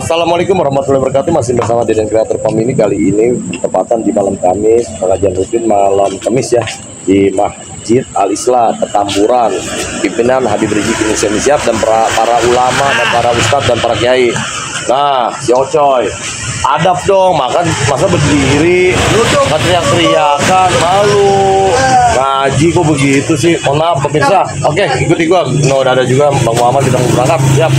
Assalamualaikum warahmatullahi wabarakatuh. Masih bersama Deden Kreator Pemini. Kali ini bertepatan di malam Kamis, pengajian rutin malam Kamis ya, di Masjid Al-Islah Petamburan, pimpinan Habib Rizik Indonesia dan para ulama dan para ustadz dan para kiai. Nah, si Ocoy, adab dong, masa berdiri, nggak teriak-teriakan, malu. Ngaji kok begitu sih? Mohon maaf pemirsa. Oke, ikuti gua. No, udah ada juga Bang Muhammad, kita mau berangkat. Siap.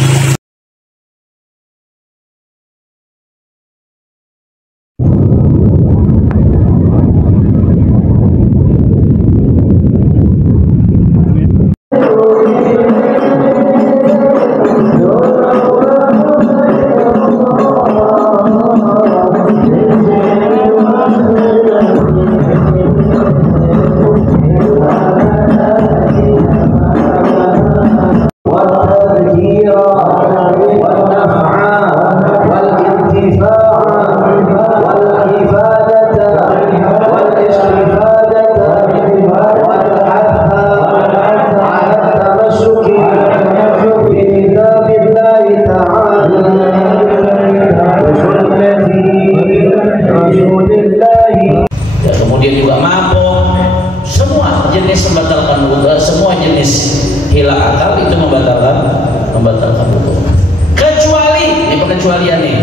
Kemudian juga mabuk, semua jenis membatalkan wudu, semua jenis hilang akal itu membatalkan wudu. Kecuali, ini pengecualian nih,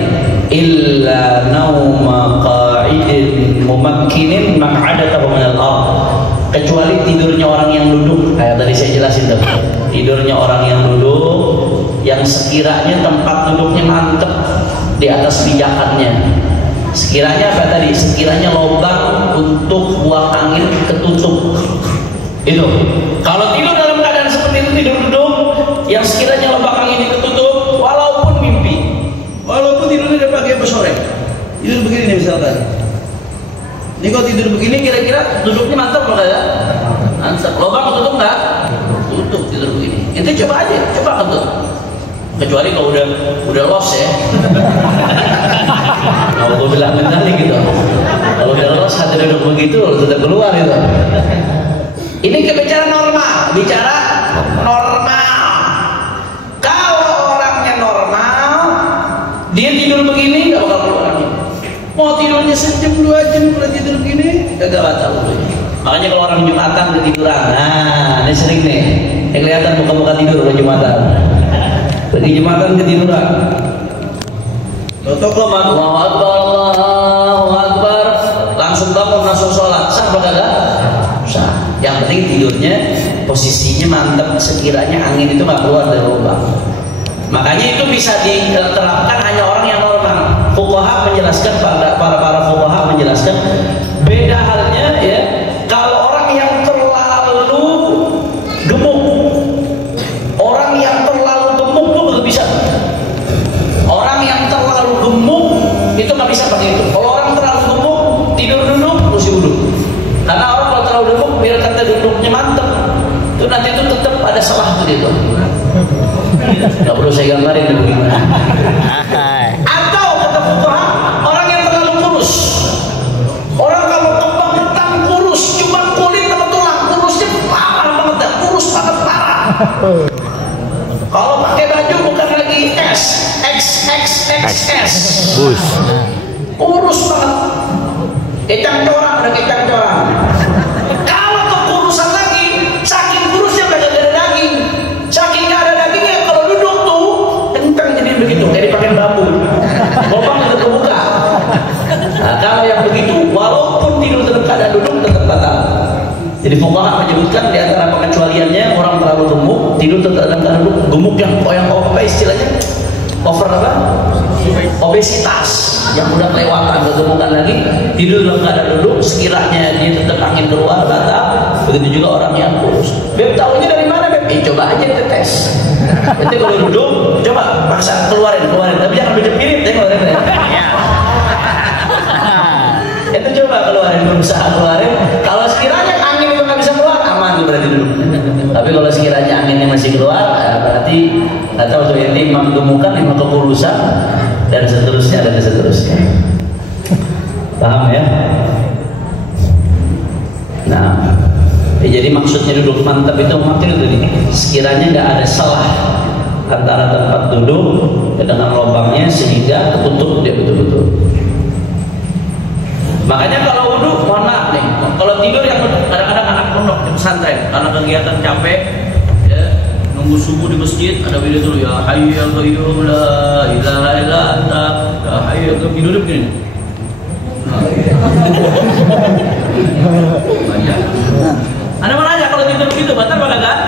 illa nauma qa'idin mumakkinin maq'adatahu minal ardh. Kecuali tidurnya orang yang duduk, kayak tadi saya jelasin tuh. Tidurnya orang yang duduk, yang sekiranya tempat duduknya mantep di atas pijakannya. Sekiranya apa tadi? Sekiranya lubang untuk buang angin ketutup. Itu. Kalau tidur dalam keadaan seperti itu, tidur duduk, yang sekiranya lubang angin ketutup, walaupun mimpi, walaupun tidurnya udah pagi apa sore, tidur begini nih misalkan. Ini kalau tidur begini, kira-kira duduknya mantap nggak ya? Mantap. Lubang ketutup nggak? Tutup tidur begini. Itu coba aja, coba ketutup. Kecuali kalau udah lost ya. Kalau gue bilang mentali gitu, kalau udah lost hati duduk begitu sudah keluar itu. Ini bicara normal, bicara normal. Kalau orangnya normal, dia tidur begini nggak bakal keluar angin. Mau tidurnya sejam 2 jam kalau tidur begini gak batal. Makanya kalau orang Jumatan ketiduran, nah ini sering nih, yang kelihatan muka-muka tidur kalau Jumatan. Pergi Jumatan ketiduran. Tutup lemah, Allahu Akbar, Allahu Akbar, langsung bangun, langsung sholat. Sah apa kagak? Sah. Yang penting tidurnya posisinya mantap, sekiranya angin itu nggak keluar dari lubang. Makanya itu bisa diterapkan hanya orang yang normal. Fuqaha menjelaskan, para fuqaha menjelaskan, beda halnya ya kalau orang yang terlalu gemuk. Orang yang terlalu gemuk tuh nggak bisa. Orang yang terlalu gemuk itu nggak bisa pakai itu. Kalau orang terlalu gemuk tidur duduk mesti duduk. Karena orang kalau terlalu gemuk biar kata duduknya mantep, itu nanti itu tetap ada salah tuh itu. Nggak perlu saya gambarin itu gimana. Atau kata fuqaha orang yang terlalu kurus. Orang kalau kembang hitam kurus, cuma kulit sama tulang kurusnya parah banget, kurus banget parah. Kalau pakai baju bukan lagi XXXS, kurus banget, kecang corang, udah kecang corang. Kalau kekurusan lagi, saking kurusnya gak ada daging, saking gak ada dagingnya, kalau duduk tuh kencang jadi begitu, kayak dipakai bambu, lubang udah kebuka. Nah, kalau yang begitu, walaupun tidur dalam keadaan duduk tetap batal. Jadi fuqaha menyebutkan di antara pengecualiannya orang terlalu gemuk tidur dalam keadaan duduk, gemuk yang apa istilahnya over apa? Obesitas yang udah kelewatan kegemukan lagi tidur dalam keadaan duduk, sekiranya dia tetap angin keluar batal. Begitu juga orang yang kurus. Beb tahunya dari mana Beb? Coba aja tes. Nanti kalau duduk coba paksa keluarin, tapi jangan mirip deh keluarin. Itu coba keluarin, berusaha keluarin. Kalau sekiranya angin itu nggak bisa keluar, aman berarti dulu. Tapi kalau sekiranya anginnya masih keluar, berarti atau ini memang gemukan, memang kekurusan dan seterusnya. Paham ya? Nah, jadi maksudnya duduk mantap itu maksudnya itu sekiranya nggak ada salah antara tempat duduk dengan lubangnya sehingga ketutup dia betul-betul. Makanya kalau wudhu, mohon maaf nih, kalau tidur yang kadang-kadang anak pondok di pesantren karena kegiatan capek, ya, nunggu subuh di masjid ada video dulu ya hayyu ya qayyum la ilaha illa anta ya hayyu ya qayyum, tidur begini. Anda mau nanya kalau tidur begitu batal apa enggak?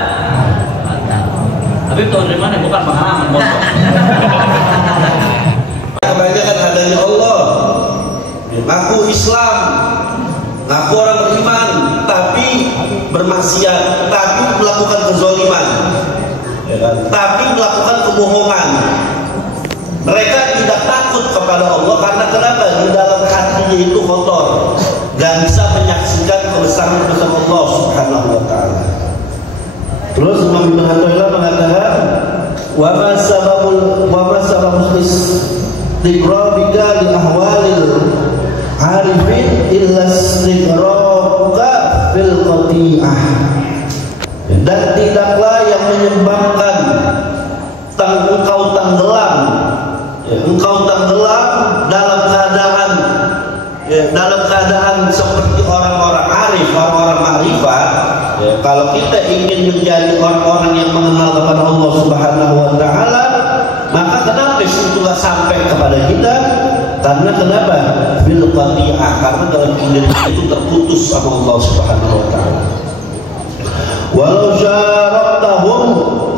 Tapi tahu dari mana? Bukan pengalaman. Kebanyakan adanya Allah, ngaku Islam, ngaku orang beriman, tapi bermaksiat, tapi melakukan kezaliman, tapi melakukan kebohongan. Mereka tidak takut kepada Allah karena kenapa? Di dalam hatinya itu kotor, gak bisa menyaksikan kebesaran Allah Subhanahu wa Ta'ala. Terus Imam Ibnu Athaillah mengatakan, wa ma sababul istiqrabika li ahwalil arifin illa istiqrabuka fil qati'ah. Dan tidaklah yang menyebabkan engkau tenggelam dalam keadaan seperti orang-orang arif, orang-orang ma'rifat. Kalau kita ingin menjadi orang-orang yang mengenal kepada Allah Subhanahu wa Ta'ala, maka kenapa itulah sampai kepada kita? Karena kenapa? Bil qati'ah, karena dalam diri itu terputus sama Allah Subhanahu wa Ta'ala. Walau syaraktahum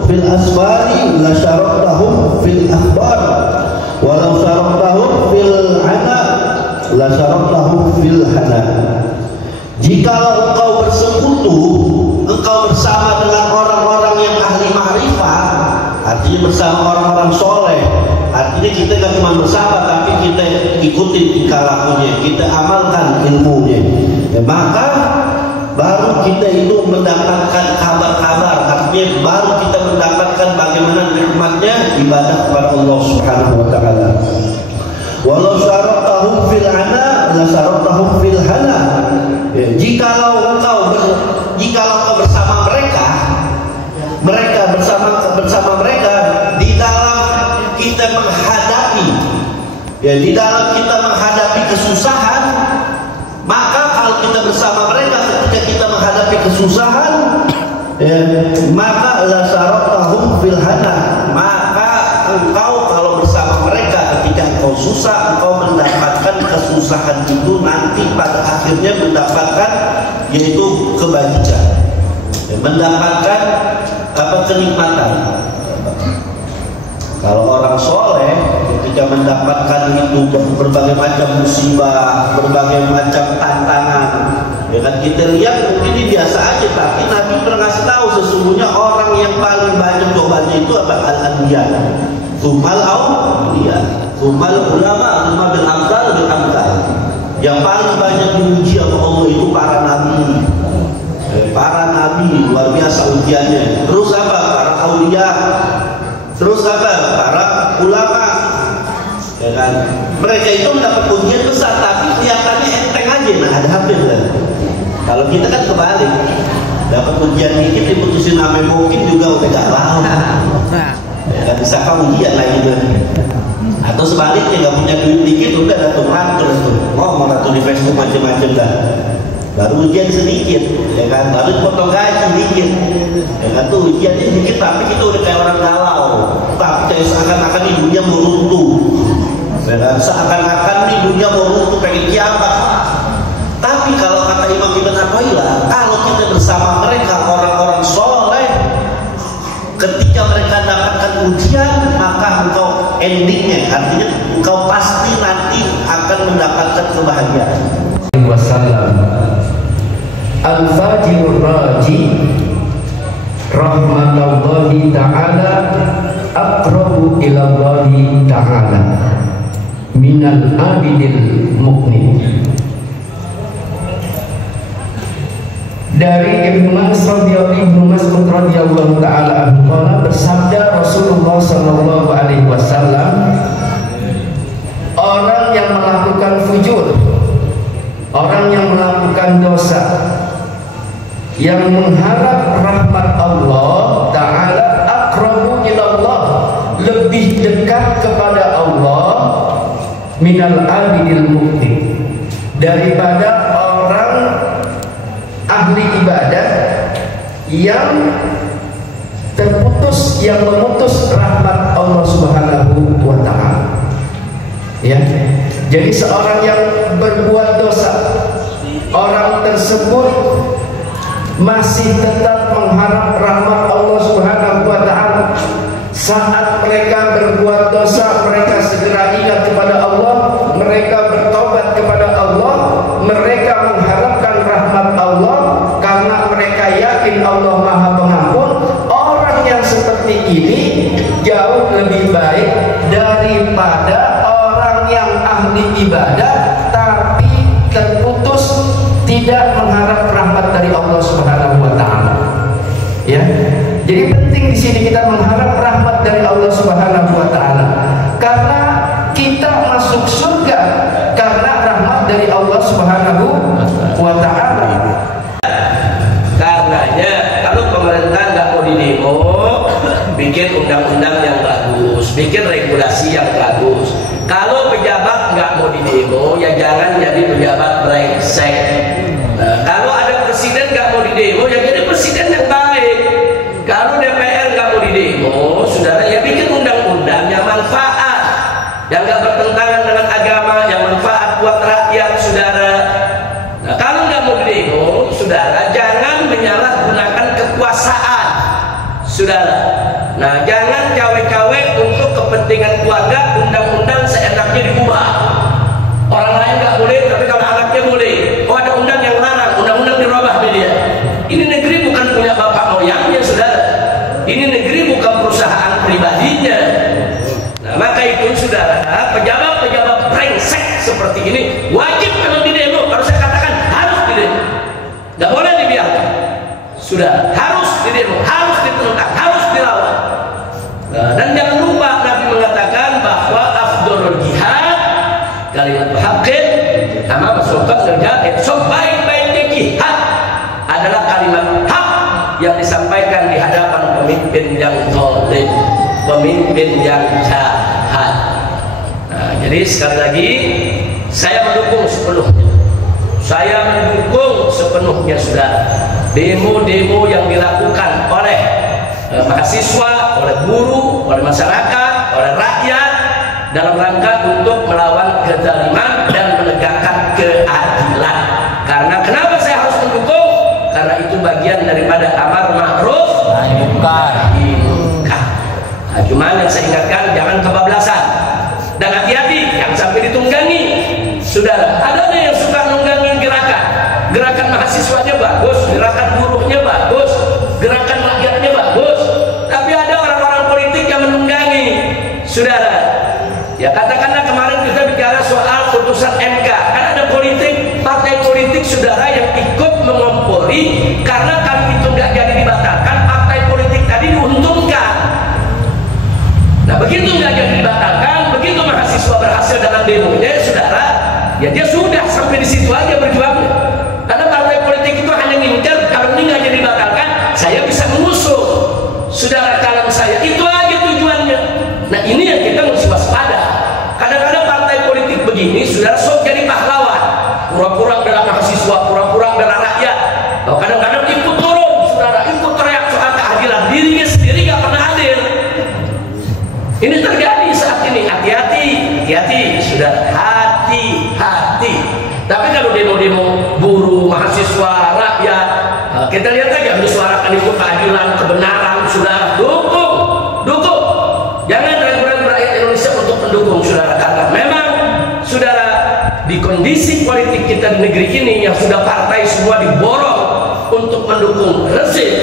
fil asfari la syaraktahum fil akhbar, walau syaraktahum fil ana la syaraktahum fil hana. Jikalau engkau bersekutu, engkau bersama dengan orang-orang yang ahli ma'rifat, artinya bersama orang-orang soleh, artinya kita tidak cuma bersama, tapi kita ikutin tingkah lakunya, kita amalkan ilmunya, ya, maka baru kita itu mendapatkan kabar-kabar, artinya baru kita mendapatkan bagaimana nikmatnya ibadah kepada Allah Subhanahu wa Ta'ala. Walau syaraktahum fil ana la syaraktahum fil hana. Jikalau engkau bersama mereka bersama mereka di dalam kita menghadapi, ya, di dalam kita menghadapi kesusahan, maka kalau kita bersama mereka ketika kita menghadapi kesusahan, ya, maka la syaraktahum fil hana, maka engkau kalau bersama mereka ketika engkau susah, engkau mendapatkan kesusahan itu nanti pada akhirnya mendapatkan yaitu kebajikan, ya, mendapatkan kenikmatan. Kalau orang soleh ketika mendapatkan itu berbagai macam musibah, berbagai macam tantangan, ya kan, kita lihat mungkin ini biasa aja, tapi Nabi pernah ngasih tahu sesungguhnya orang yang paling banyak cobanya itu apa? Al-anbiya, tsumal auliya, tsumal ulama, tsumal bil amsal bil amsal. Yang paling banyak diuji oleh Allah itu para nabi. Para nabi luar biasa ujiannya. Terus apa? Para auliya. Terus apa? Para ulama. Ya kan? Mereka itu mendapat ujian besar, tapi kelihatannya enteng aja. Nah, ada hampir kan? Kalau kita kan kebalik, dapat ujian dikit diputusin sampai mungkin juga udah gak mau. Ya, bisa kamu ujian lagi tuh. Atau sebaliknya nggak punya duit dikit udah datuk rantur tuh, mau ratu di Facebook macam-macam dah. Baru ujian sedikit, ya kan? Baru potong gaji dikit, ya kan? Tuh ujiannya sedikit, tapi kita udah kayak orang galau. Tapi kayak seakan-akan di dunia mau runtuh, ya kan? Seakan-akan di dunia mau runtuh, pengen kiamat. Tapi kalau kata Imam Ibnu Athaillah, kalau kita bersama mereka orang-orang soleh, ketika mereka dapatkan ujian, maka engkau endingnya, artinya engkau pasti nanti akan mendapatkan kebahagiaan. Wasallam al-fajirur raji rahmatullahi ta'ala aqrabu ilallahi ta'ala minal abidil muqnin. Dari Ibnu Mas'ud radhiyallahu ta'ala anhu bersabda Rasulullah sallallahu alaihi wasallam, orang yang melakukan fujur, orang yang melakukan dosa, yang mengharap rahmat Allah ta'ala aqrabu ilallah minal abidil mukti, daripada orang ahli ibadah yang terputus, yang memutus rahmat Allah Subhanahu wa taala. Ya. Jadi seorang yang berbuat dosa, orang tersebut masih tetap mengharap rahmat Allah Subhanahu wa taala. Saat mereka berbuat dosa, mereka segera ingat kepada Allah, mereka bertobat kepada Allah, mereka mengharapkan rahmat Allah karena mereka yakin Allah Maha Pengampun. Orang yang seperti ini jauh lebih baik daripada orang yang ahli ibadah tapi terputus, tidak mengharap rahmat dari Allah Subhanahu wa taala. Ya. Jadi penting di sini kita mengharap rahmat dari Allah Subhanahu wa taala. Karena kita masuk surga karena rahmat dari Allah Subhanahu wa taala. Karenanya kalau pemerintah nggak mau didemo, bikin undang-undang yang bagus, bikin regulasi yang bagus. Kalau pejabat nggak mau didemo, ya jangan jadi pejabat brengsek. Kalau ada presiden nggak mau didemo, ya jadi presiden yang baik. Kalau DPR nggak mau didemo, saudara, ya bikin undang-undang yang manfaat, yang nggak bertentangan dengan agama, yang manfaat buat rakyat, saudara. Nah, kalau nggak mau didemo, saudara, jangan menyalahgunakan kekuasaan, saudara. Nah, jangan cawe-cawe untuk kepentingan keluarga, undang-undang seenaknya diubah. Orang lain nggak boleh, tapi kalau anaknya boleh. Oh, ada undang yang larang, undang-undang dirubah media. Ini negeri bukan punya bapak moyangnya, saudara. Ini negeri bukan perusahaan pribadinya. Nah, maka itu, saudara, pejabat-pejabat brengsek seperti ini wajib memang didemo. Kalau saya katakan harus didemo, nggak boleh dibiarkan. Sudah harus didemo, harus ditentang, harus dilawan. Nah, dan jangan lupa Nabi mengatakan bahwa afdhalul jihad kalimat haqqin sama sultan terjadi. Sebaik-baiknya jihad adalah kalimat hak yang disampaikan di hadapan pemimpin yang zalim, pemimpin yang jahat. Nah, jadi sekali lagi saya mendukung sepenuhnya. Saya mendukung sepenuhnya, saudara, demo-demo yang dilakukan oleh mahasiswa, oleh buruh, oleh masyarakat, oleh rakyat dalam rangka untuk melawan kezaliman dan menegakkan keadilan. Karena kenapa saya harus mendukung? Karena itu bagian daripada amar ma'ruf nahi munkar. Nah, cuman yang saya ingatkan, jangan kebablasan dan hati-hati, jangan sampai ditunggangi. Saudara, ada yang suka nunggangi gerakan mahasiswanya bagus, gerakan buruhnya bagus, gerakan rakyatnya bagus, tapi ada orang-orang politik yang menunggangi, saudara. Ya, katakanlah kemarin kita bicara soal putusan MK, kan ada politik, partai politik, saudara, yang ikut mengompori karena kami itu nggak jadi dibatalkan, partai politik tadi diuntungkan. Nah, begitu nggak jadi dibatalkan, begitu mahasiswa berhasil dalam demonya, saudara, ya dia sudah sampai di situ aja berjuangnya. Karena partai politik itu hanya ngincar, kalau ini nggak jadi dibatalkan, saya bisa mengusung, saudara, kalam saya, itu aja tujuannya. Nah, ini yang kita mesti waspada. Kadang-kadang partai politik begini, saudara, sok jadi pahlawan, pura-pura adalah mahasiswa, pura-pura adalah rakyat. Oh, kadang-kadang ikut turun, saudara, ikut teriak soal keadilan, dirinya sendiri nggak pernah hadir. Ini terjadi saat ini. Hati-hati, saudara, hati-hati. Tapi kalau demo-demo buruh, mahasiswa, rakyat, kita lihat aja menyuarakan itu keadilan, kebenaran, saudara, dukung. Jangan ragu-ragu rakyat Indonesia untuk mendukung, saudara, karena memang, saudara, di kondisi politik kita di negeri ini yang sudah partai semua diborong untuk mendukung rezim,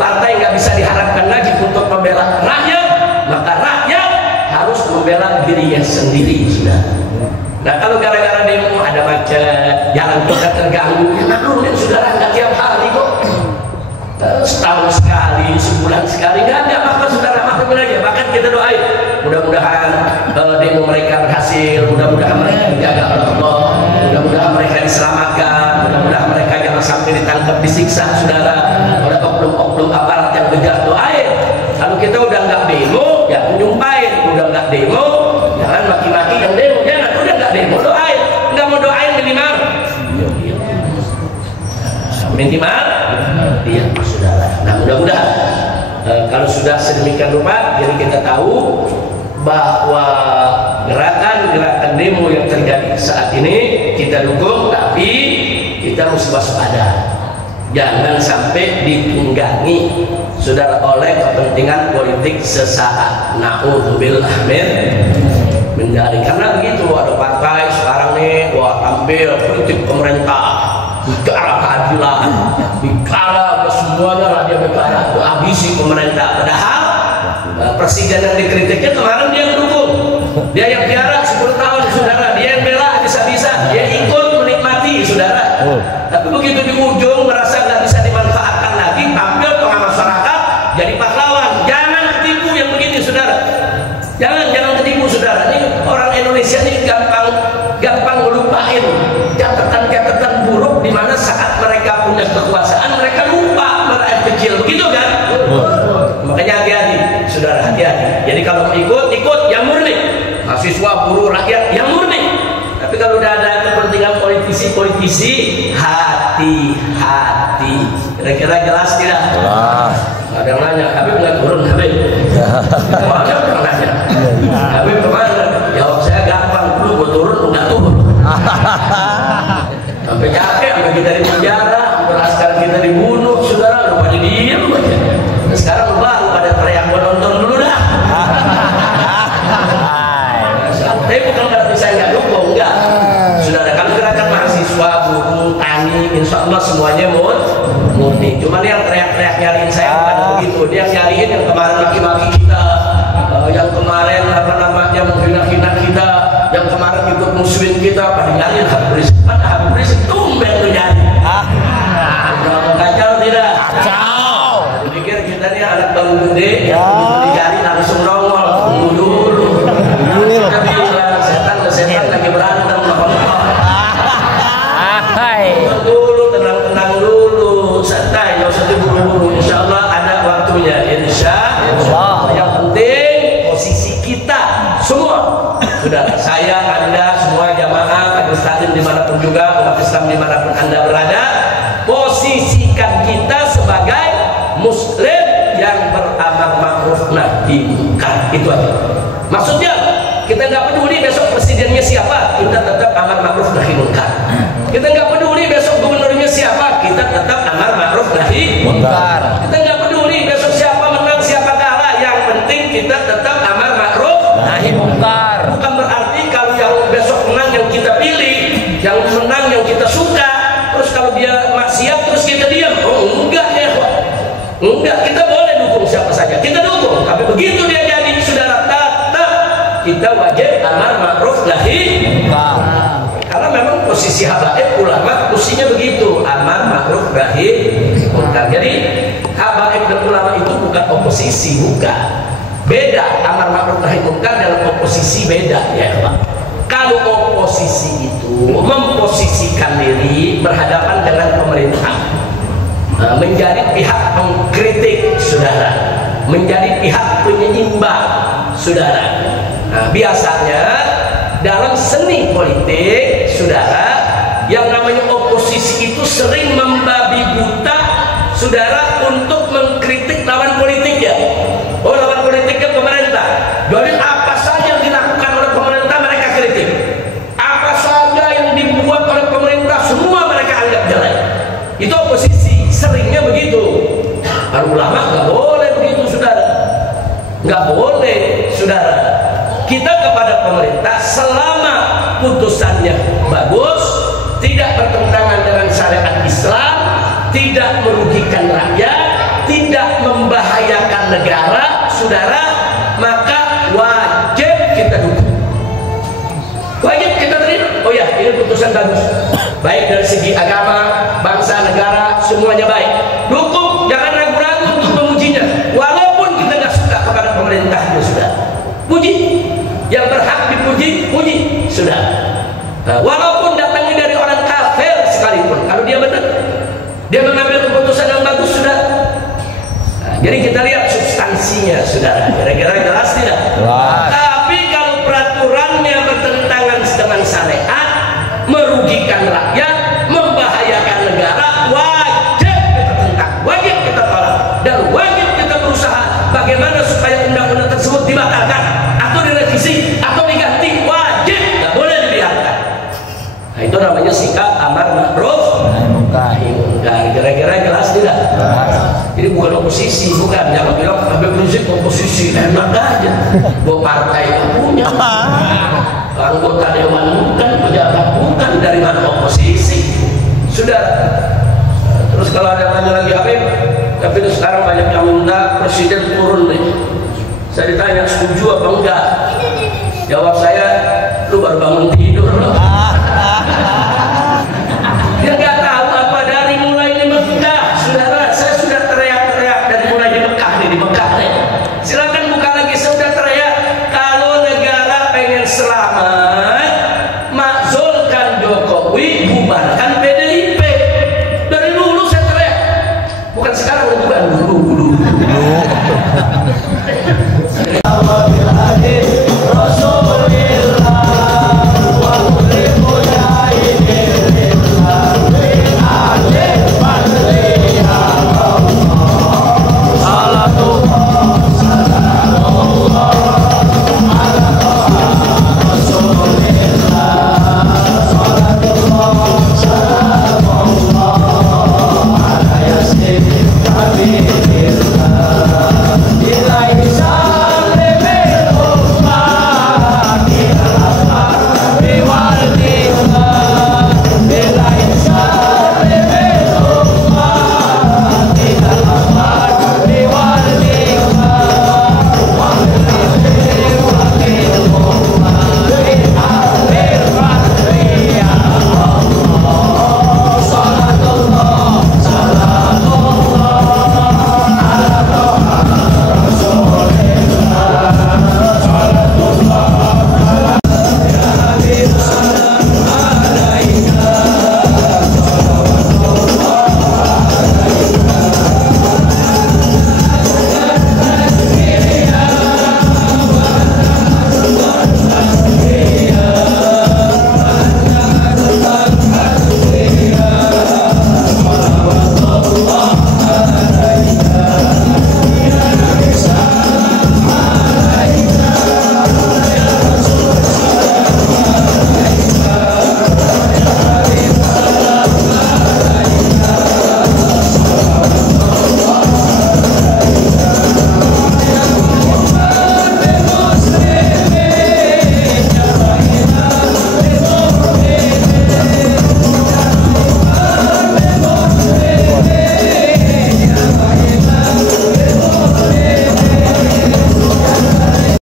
partai nggak bisa diharapkan lagi untuk membela rakyat, maka rakyat harus membela dirinya sendiri, saudara. Nah, kalau gara-gara demo ada macet, jalan kita terganggu, ya maklum, saudara, nggak tiap hari kok, setahun sekali, sebulan sekali, nggak ada apa-apa, saudara, maklumin aja. Bahkan kita doain, mudah-mudahan demo mereka berhasil, mudah-mudahan mereka dijaga oleh Allah, mudah-mudahan mereka diselamatkan, mudah-mudahan mereka jangan sampai ditangkap, disiksa, saudara, oleh oknum-oknum aparat yang bejat. Doain. Kalau kita udah nggak demo, ya menyumpahin, udah nggak demo, jangan maki-maki yang demo, jangan, udah nggak minimal dia saudara. Nah mudah-mudahan kalau sudah sedemikian rupa, jadi kita tahu bahwa gerakan-gerakan demo yang terjadi saat ini kita dukung, tapi kita mesti waspada, jangan sampai ditunggangi saudara oleh kepentingan politik sesaat. Naudzubillah min dzalik. Karena begitu, ada partai sekarang nih tampil politik pemerintah, bicara keadilan, bicara semuanya lah dia bicara, habisi pemerintah. Padahal presiden yang dikritiknya kemarin dia mendukung, dia yang piara 10 tahun saudara, dia yang bela bisa-bisa, dia ikut menikmati saudara. Tapi begitu di ujung merasa nggak bisa dimanfaatkan lagi, tampil tengah masyarakat jadi pahlawan. Jangan ketipu yang begini saudara, jangan ketipu saudara. Ini orang Indonesia ini gampang melupain catatan buruk, di mana saat mereka punya kekuasaan mereka lupa rakyat kecil, begitu kan? Makanya hati-hati saudara, hati-hati. Jadi kalau ikut yang murni, mahasiswa, buruh, rakyat yang murni. Tapi kalau udah ada kepentingan politisi, hati-hati. Kira-kira jelas tidak? Jelas. Ada yang nanya, Habib nggak turun, Habib? Ada yang nanya, Habib kemana? Jawab saya gampang, dulu gue turun, nggak turun. Sampai capek, sampai kita di penjara, sampai askar kita dibunuh, saudara, lupa diem aja. Nah, sekarang baru pada teriak, gue nonton dulu dah. Tapi bukan berarti saya nggak dukung, enggak. Saudara, kalau gerakan mahasiswa, buruh, tani, insya Allah semuanya murni. Cuman yang teriak-teriak nyariin saya bukan begitu. Dia nyariin yang kemarin maki-maki kita, yang kemarin menghina-hina kita, yang kemarin ikut musuhin kita, pada nyariin Habib Rizik tumben tuh nyari. Kacau tidak? Kacau. Pikir kita nih anak baru gede, dicari langsung nongol, tunggu dulu. Kita bilang setan lagi berantem sama dulu, tenang dulu, santai, nggak usah diburu-buru. Insya Allah ada waktunya, insya Allah. Yang penting posisi kita semua, sudah saya, anda, semua jamaah, majelis taklim dimanapun juga, umat Islam dimanapun anda berada, posisikan kita sebagai muslim yang beramar ma'ruf nahi munkar. Itu aja. Maksudnya kita nggak peduli besok presidennya siapa, kita tetap amar ma'ruf nahi munkar. Kita nggak peduli besok gubernurnya siapa, kita tetap amar ma'ruf nahi munkar. Kita nggak peduli besok siapa menang siapa kalah, yang penting kita tetap amar ma'ruf nahi munkar. Bukan berarti kalau yang besok menang yang kita pilih, yang menang yang kita suka, terus kalau dia maksiat terus kita diam. Oh enggak ya, enggak, kita boleh dukung siapa saja, kita dukung. Tapi begitu dia jadi saudara, tetap kita wajib amar ma'ruf nahi munkar. Karena memang posisi habaib ulama posisinya begitu, amar ma'ruf nahi munkar. Jadi habaib dan ulama itu bukan oposisi, bukan. Beda, amar ma'ruf nahi munkar dalam oposisi beda ya Pak. Kalau oposisi itu memposisikan diri berhadapan dengan pemerintah, menjadi pihak mengkritik saudara, menjadi pihak penyeimbang saudara. Nah, biasanya dalam seni politik saudara, yang namanya oposisi itu sering membabi buta saudara untuk mengkritik lawan politiknya. Oh, lawan politiknya pemerintah, jadi apa saja yang dilakukan oleh pemerintah mereka kritik, apa saja yang dibuat oleh pemerintah semua mereka anggap jelek. Itu oposisi, seringnya begitu. Para ulama nggak boleh begitu saudara, nggak boleh saudara. Kita kepada pemerintah selama putusannya bagus, tidak bertentangan dengan syariat Islam, tidak merugikan rakyat, tidak membahayakan negara saudara, maka wajib kita dukung, wajib kita terima. Oh ya, ini putusan bagus, baik dari segi agama, bangsa, negara, semuanya baik, dukung. Jangan ragu-ragu untuk memujinya, walaupun kita nggak suka kepada pemerintahnya sudah, puji. Yang berhak dipuji, puji sudah. Walaupun datangnya dari orang kafir sekalipun, kalau dia benar, dia mengambil keputusan yang bagus sudah. Jadi kita lihat substansinya saudara, kira-kira jelas tidak? Jelas. Tapi kalau peraturannya bertentangan dengan syariat, merugikan rakyat, membahayakan negara, wajib amar ma'ruf nahi mungkar. Kira-kira jelas tidak? Jadi bukan oposisi, bukan. Jangan bilang Habib Rizik oposisi, enak aja. Bahwa partai itu punya, anggota dewan bukan, pejabat bukan, dari mana oposisi? Sudah. Terus kalau ada tanya lagi Habib, tapi sekarang banyak yang minta presiden turun nih. Saya ditanya setuju apa enggak? Jawab saya, lu baru bangun